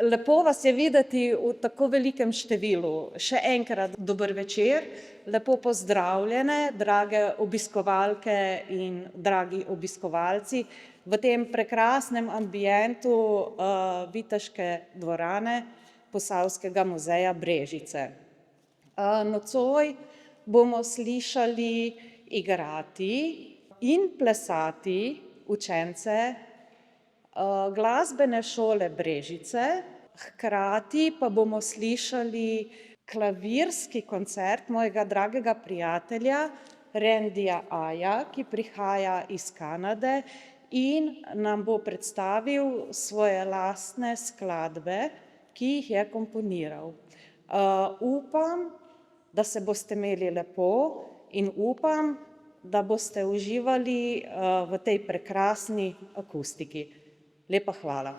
Lepo vas je videti v tako velikem številu. Še enkrat dober večer, lepo pozdravljene, drage obiskovalke in dragi obiskovalci v tem prekrasnem ambientu Viteške dvorane Posavskega muzeja Brežice. Nocoj bomo slišali igrati in plesati učence Glasbene šole Brežice, hkrati pa bomo slišali klavirski koncert mojega dragega prijatelja Rendija Aja, ki prihaja iz Kanade in nam bo predstavil svoje lastne skladbe, ki jih je komponiral. Upam, da se boste imeli lepo in upam, da boste uživali v tej prekrasni akustiki. Lepa hvala.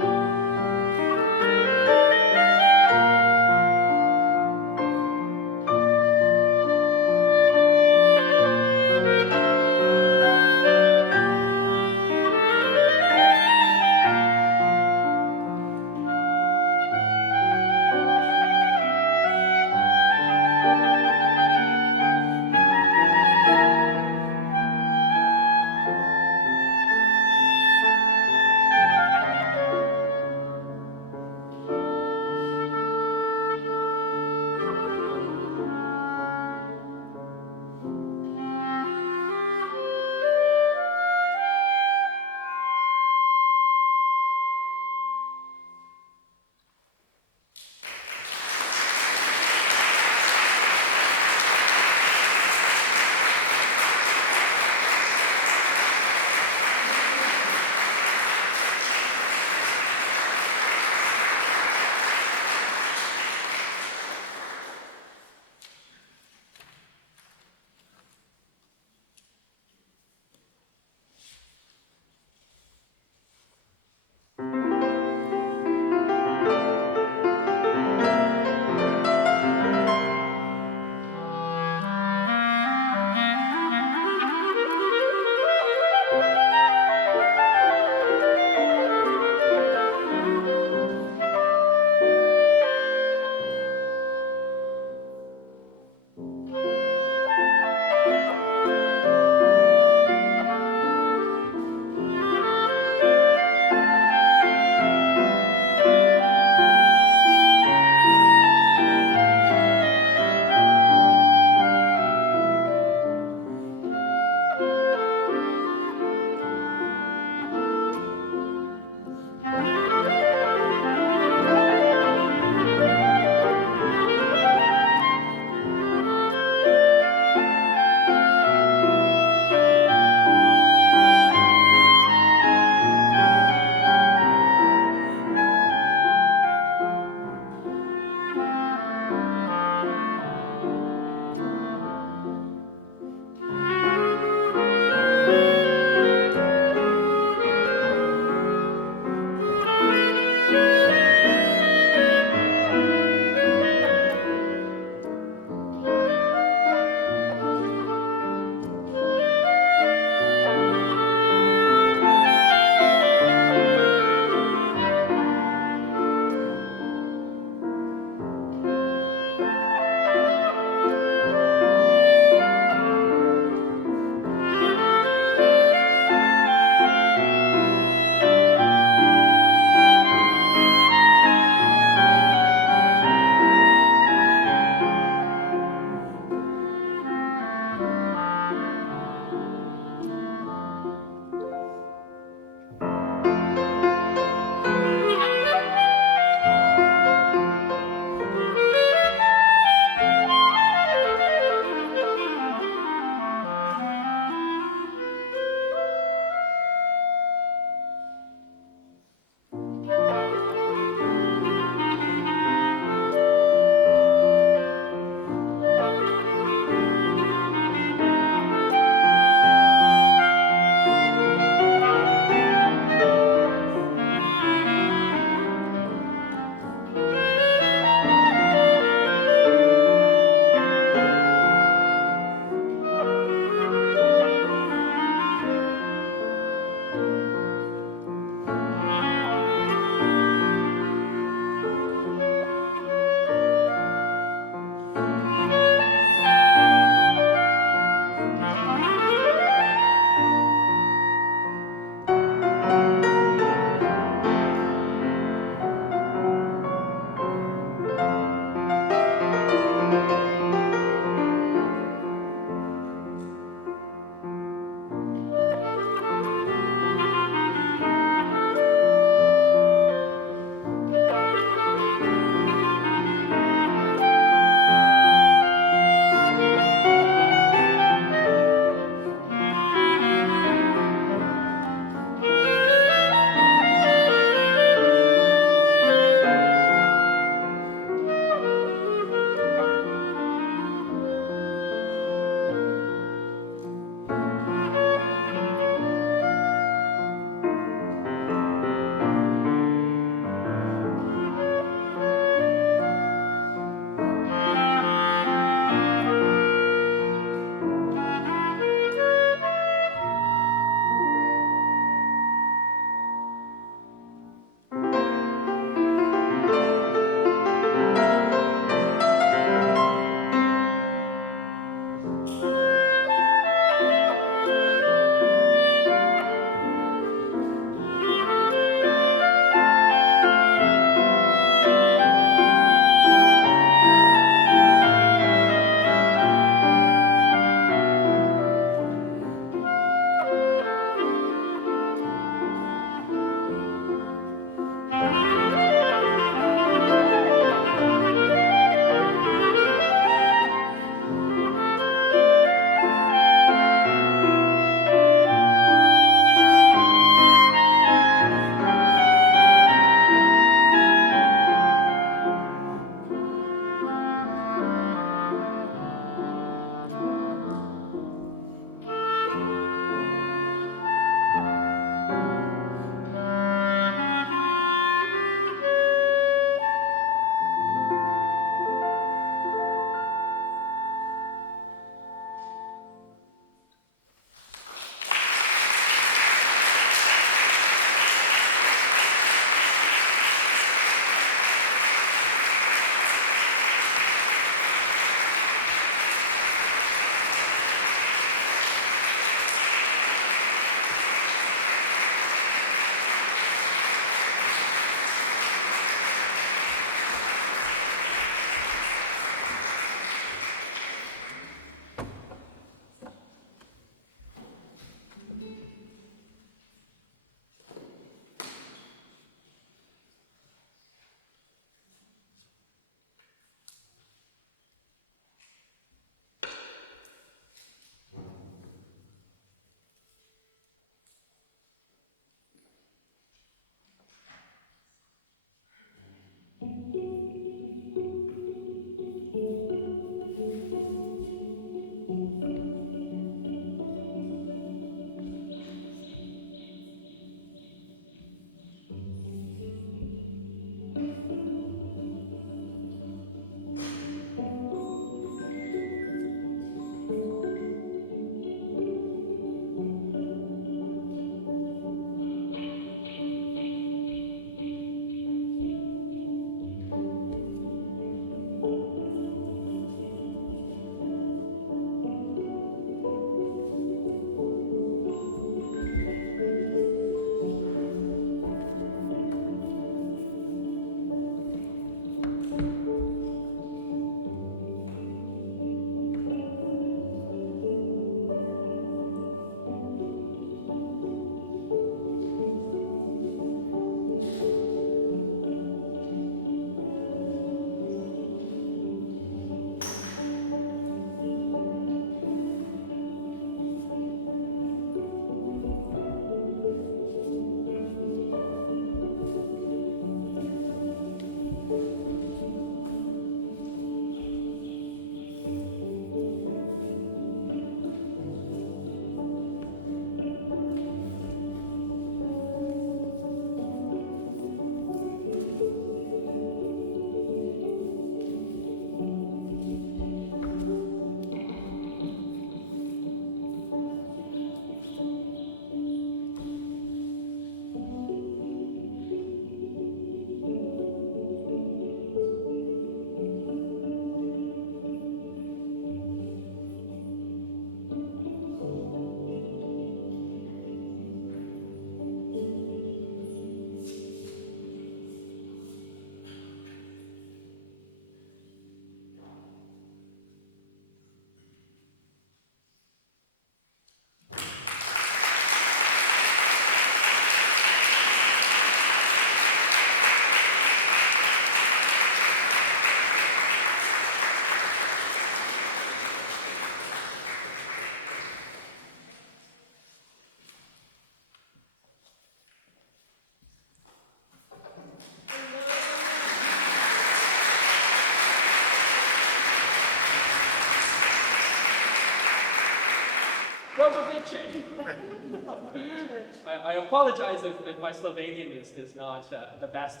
I apologize if my Slovenian is not the best.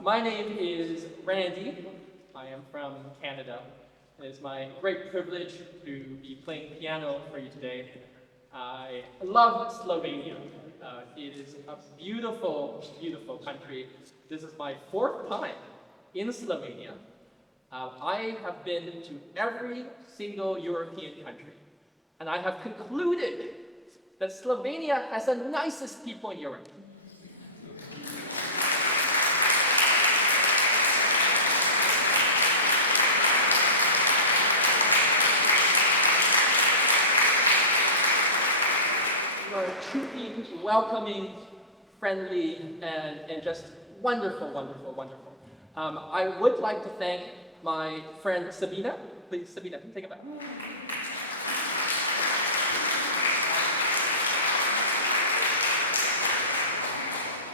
My name is Randy. I am from Canada. It is my great privilege to be playing piano for you today. I love Slovenia. It is a beautiful, beautiful country. This is my 4th time in Slovenia. I have been to every single European country, and I have concluded that Slovenia has the nicest people in Europe. You are truly welcoming, friendly, and just wonderful, wonderful, wonderful. I would like to thank my friend Sabina. Please, Sabina, take it back.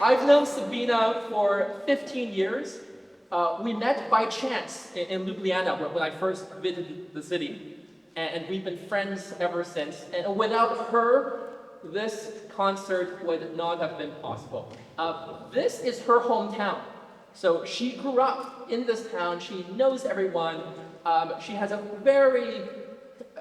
I've known Sabina for 15 years. We met by chance in Ljubljana when I first visited the city, and we've been friends ever since. And without her, this concert would not have been possible. This is her hometown. So she grew up in this town, she knows everyone, she has a very,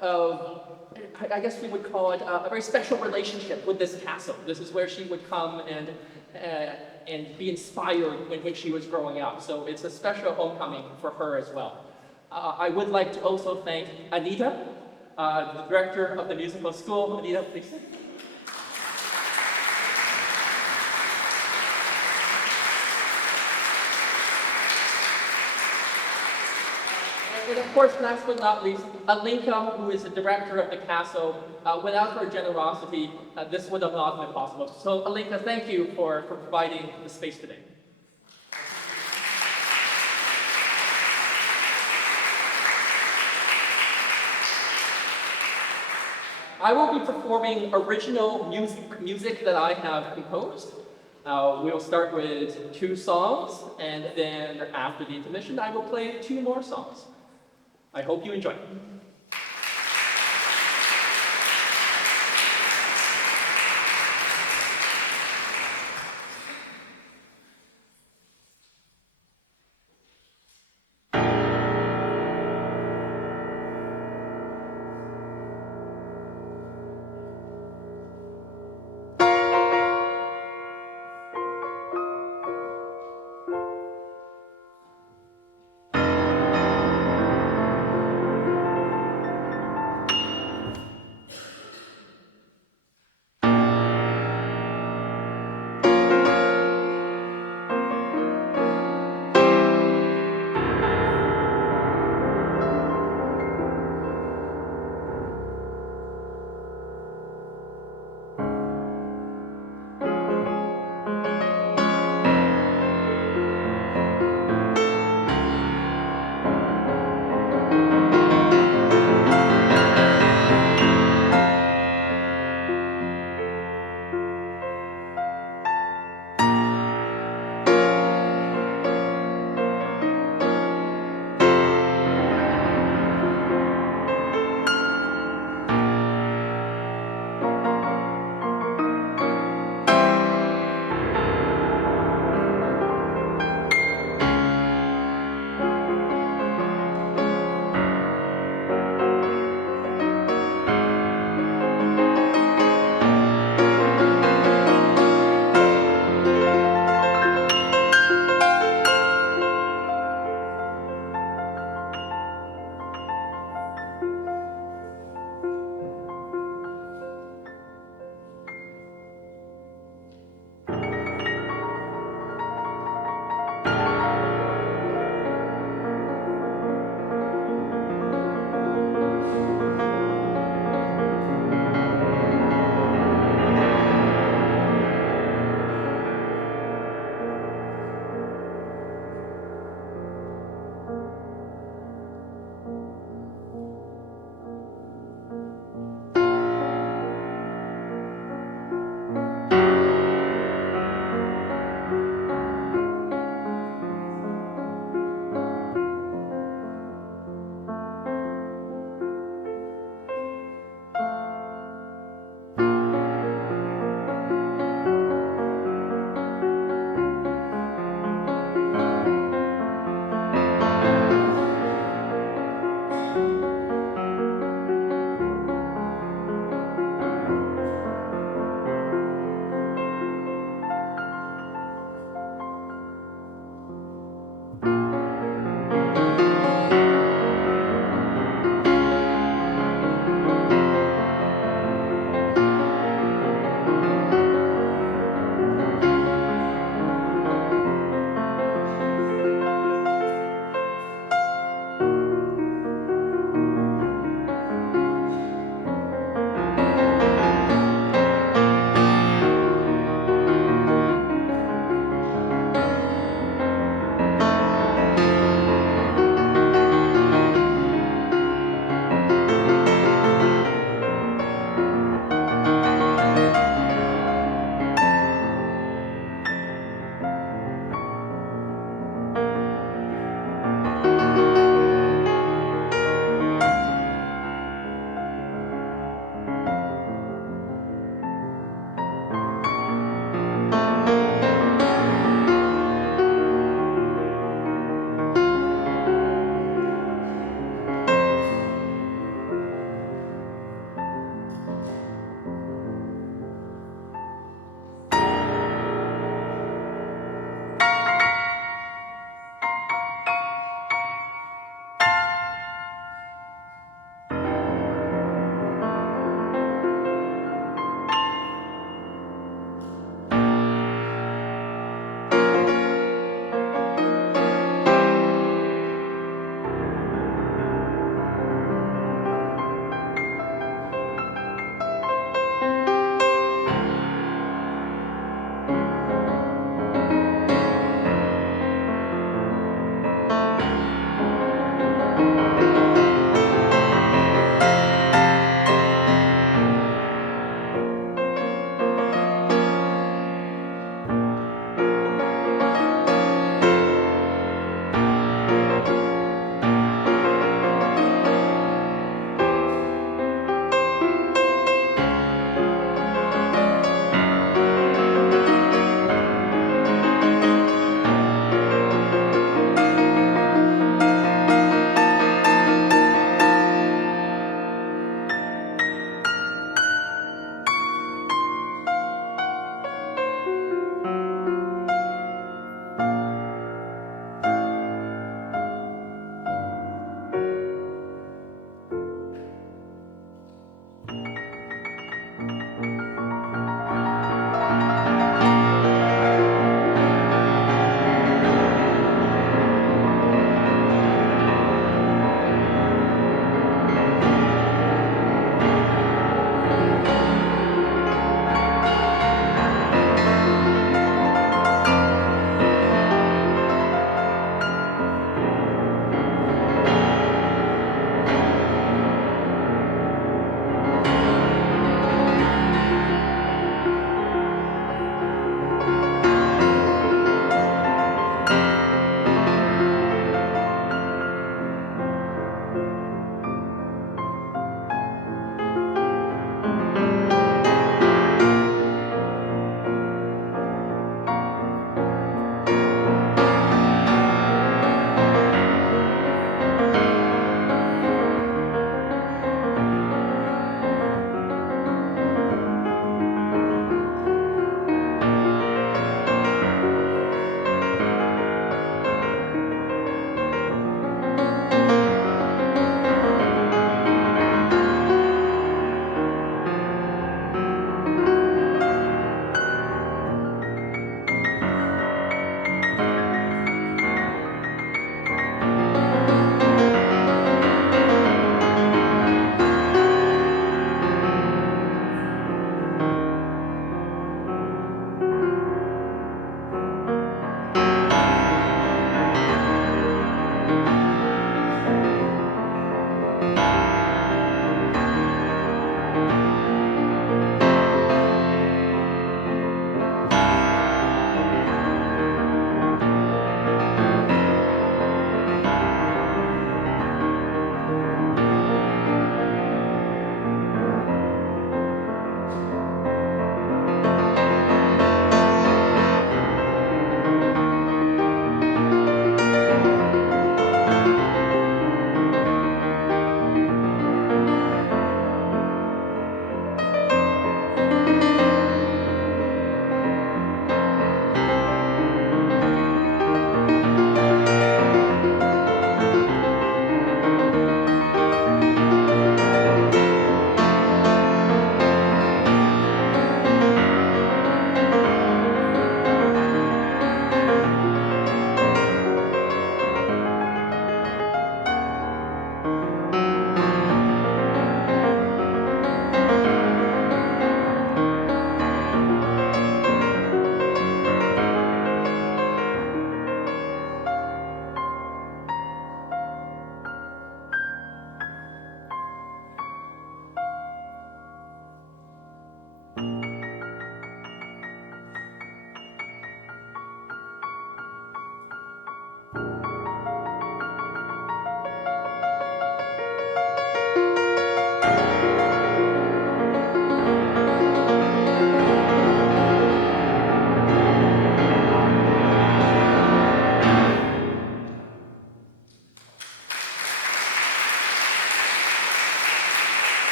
I guess we would call it a very special relationship with this castle. This is where she would come and be inspired when she was growing up. So it's a special homecoming for her as well. I would like to also thank Anita, the director of the musical school. Anita, please. And of course, last but not least, Alinka, who is the director of the castle. Without her generosity, this would have not been possible. So Alinka, thank you for providing the space today. I will be performing original music that I have composed. We'll start with 2 songs, and then after the intermission, I will play 2 more songs. I hope you enjoy.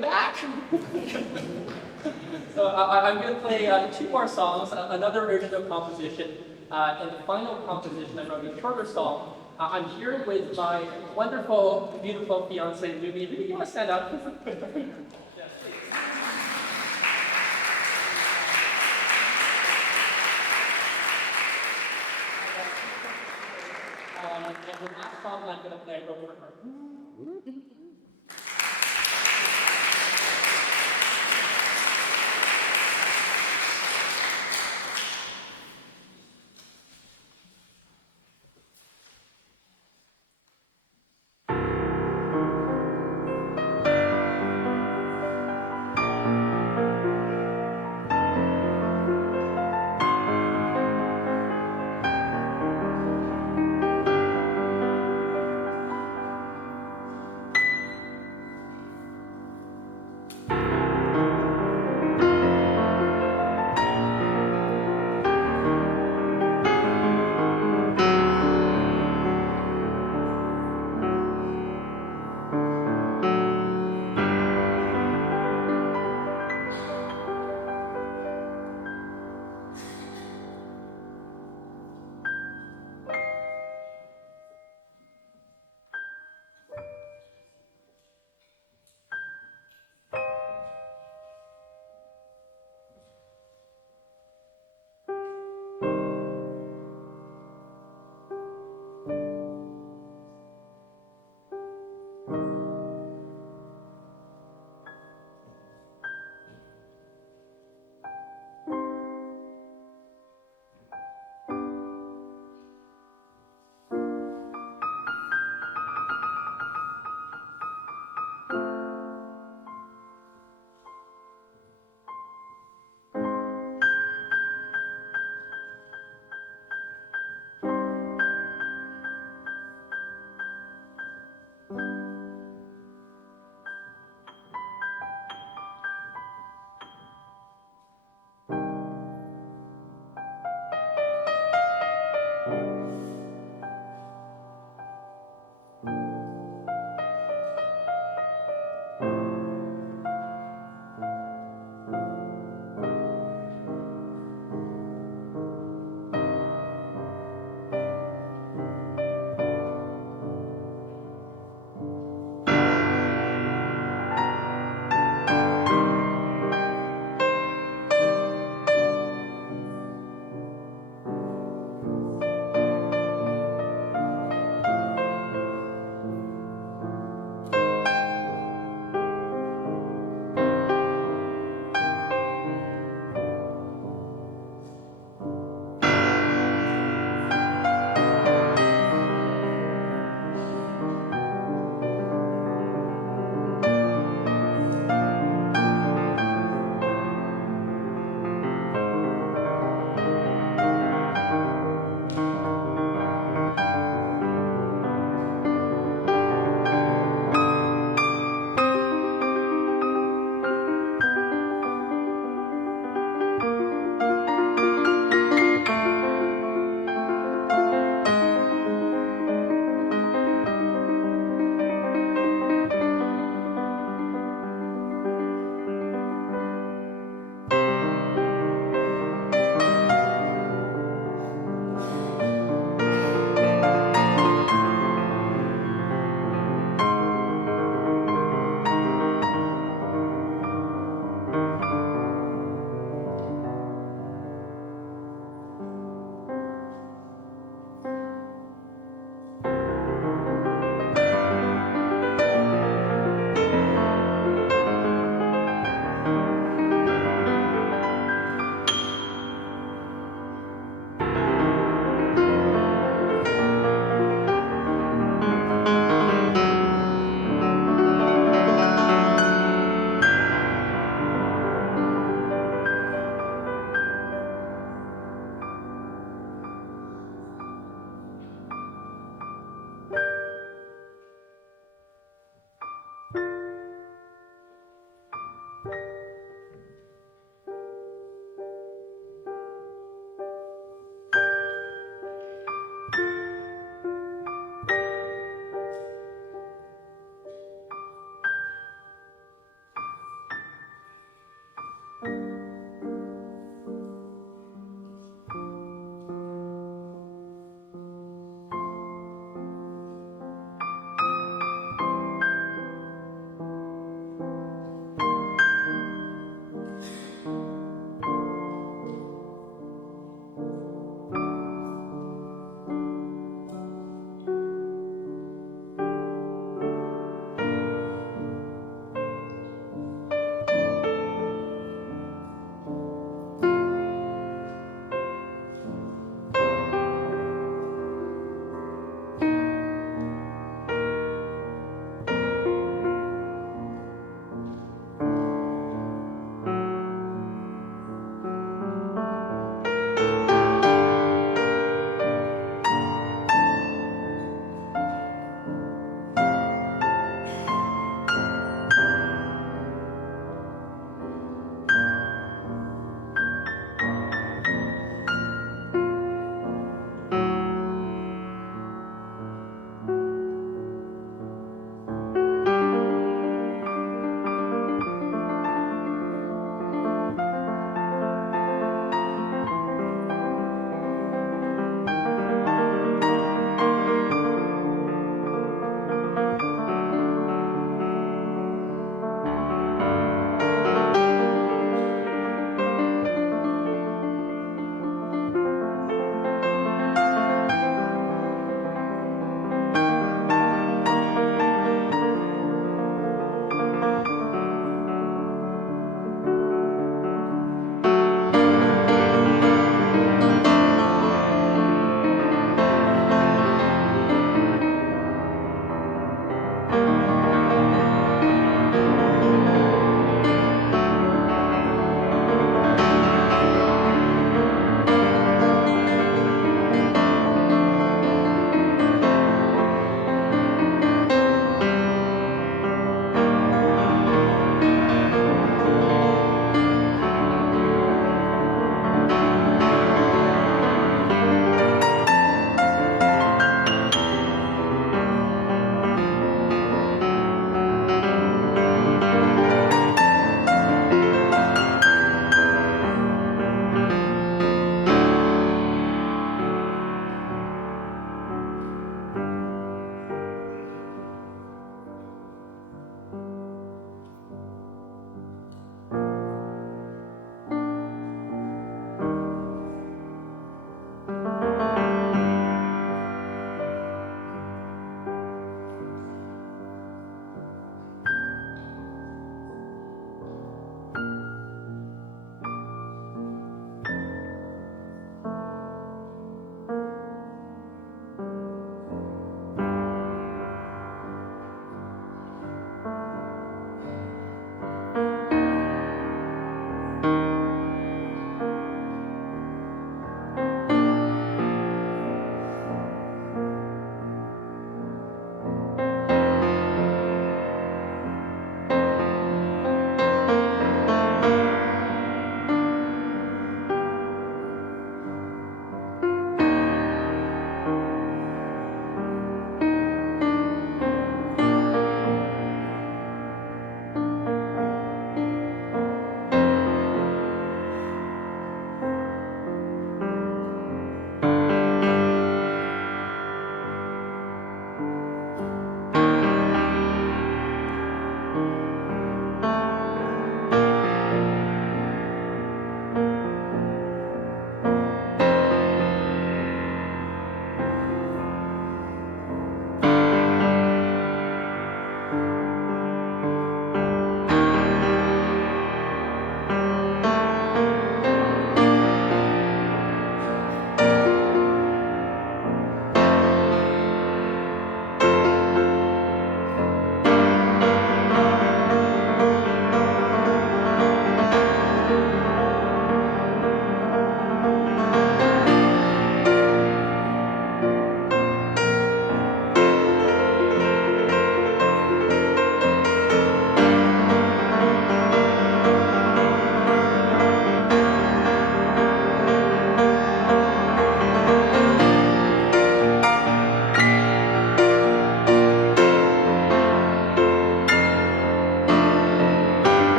welcome back. So I'm going to play 2 more songs, another original composition, and the final composition I wrote, a shorter song. I'm here with my wonderful, beautiful fiance, Ruby. Ruby, you want to stand up? Yes, please. And the next song I'm going to play, I wrote for her.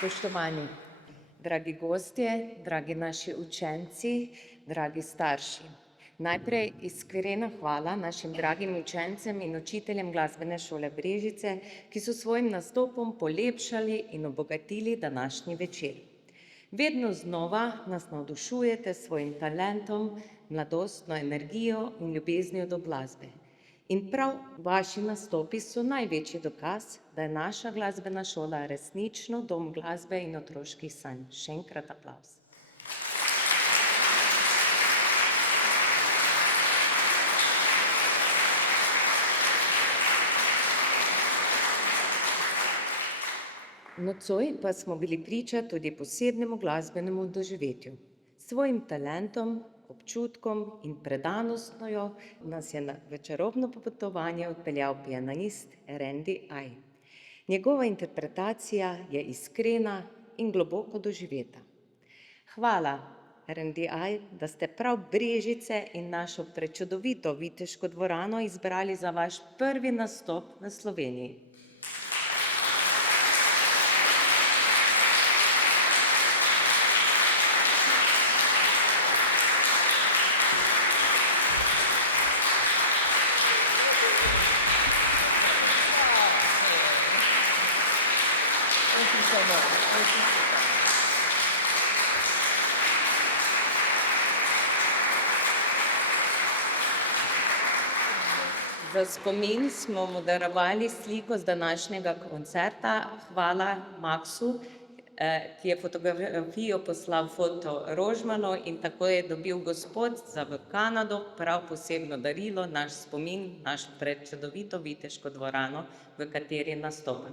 Spoštovani, dragi gostje, dragi naši učenci, dragi starši. Najprej iskrena hvala našim dragim učencem in učiteljem Glasbene šole Brežice, ki so svojim nastopom polepšali in obogatili današnji večer. Vedno znova nas navdušujete s svojim talentom, mladostno energijo in ljubeznijo do glasbe. In prav vaši nastopi so največji dokaz, da je naša glasbena šola resnično dom glasbe in otroških sanj. Še enkrat aplavz. Nocoj pa smo bili priča tudi posebnemu glasbenemu doživetju. Svojim talentom, občutkom in predanostjo nas je v čarobno popotovanje odpeljal pianist Randy Aj. Njegova interpretacija je iskrena in globoko doživeta. Hvala, Randy Aj, da ste prav Brežice in našo prečudovito Viteško dvorano izbrali za vaš prvi nastop v Sloveniji. Za spomin smo mu darovali sliko z današnjega koncerta. Hvala Maksu, ki je fotografijo poslal Foto Rožmanu in tako je dobil gospod za v Kanado prav posebno darilo, naš spomin, našo prečudovito Viteško dvorano, v kateri nastopa.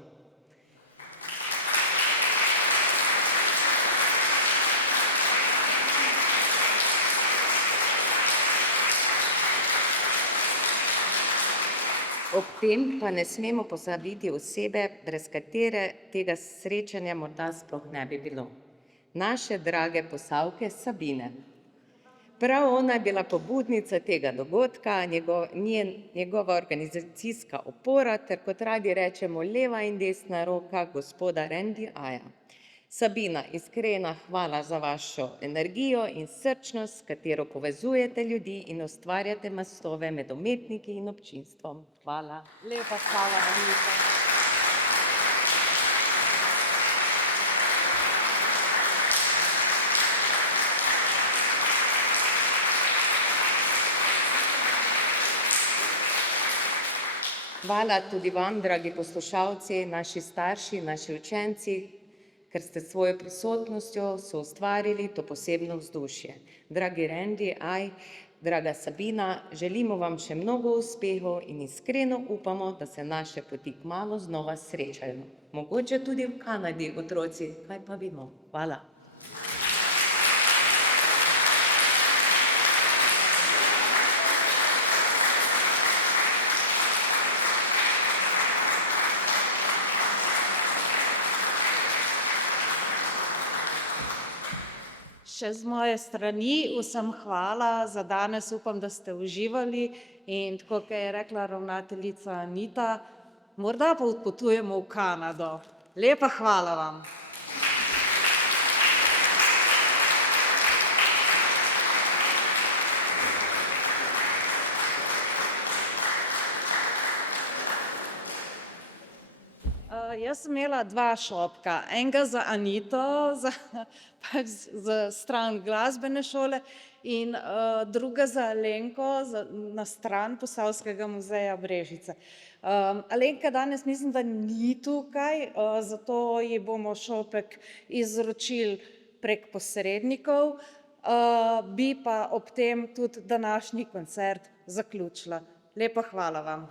Ob tem pa ne smemo pozabiti osebe, brez katere tega srečanja morda sploh ne bi bilo. Naše drage Posavke Sabine. Prav ona je bila pobudnica tega dogodka, njegova organizacijska opora ter, kot radi rečemo, leva in desna roka gospoda Randy Aja. Sabina, iskrena hvala za vašo energijo in srčnost, s katero povezujete ljudi in ustvarjate mostove med umetniki in občinstvom. Hvala. Lepa hvala, Anita. Hvala tudi vam, dragi poslušalci, naši starši, naši učenci, ker ste s svojo prisotnostjo soustvarili to posebno vzdušje. Dragi Randy, Aj, draga Sabina, želimo vam še mnogo uspehov in iskreno upamo, da se naše poti kmalu znova srečajo. Mogoče tudi v Kanadi, otroci, kaj pa vemo. Hvala. Še z moje strani vsem hvala za danes, upam, da ste uživali in tako, kot je rekla ravnateljica Anita, morda pa odpotujemo v Kanado. Lepa hvala vam. Jaz sem imela dva šopka, enega za Anito, za stran glasbene šole in druga za Alenko na stran Posavskega muzeja Brežice. Alenka danes mislim, da ni tukaj, zato ji bomo šopek izročili prek posrednikov, bi pa ob tem tudi današnji koncert zaključila. Lepa hvala vam.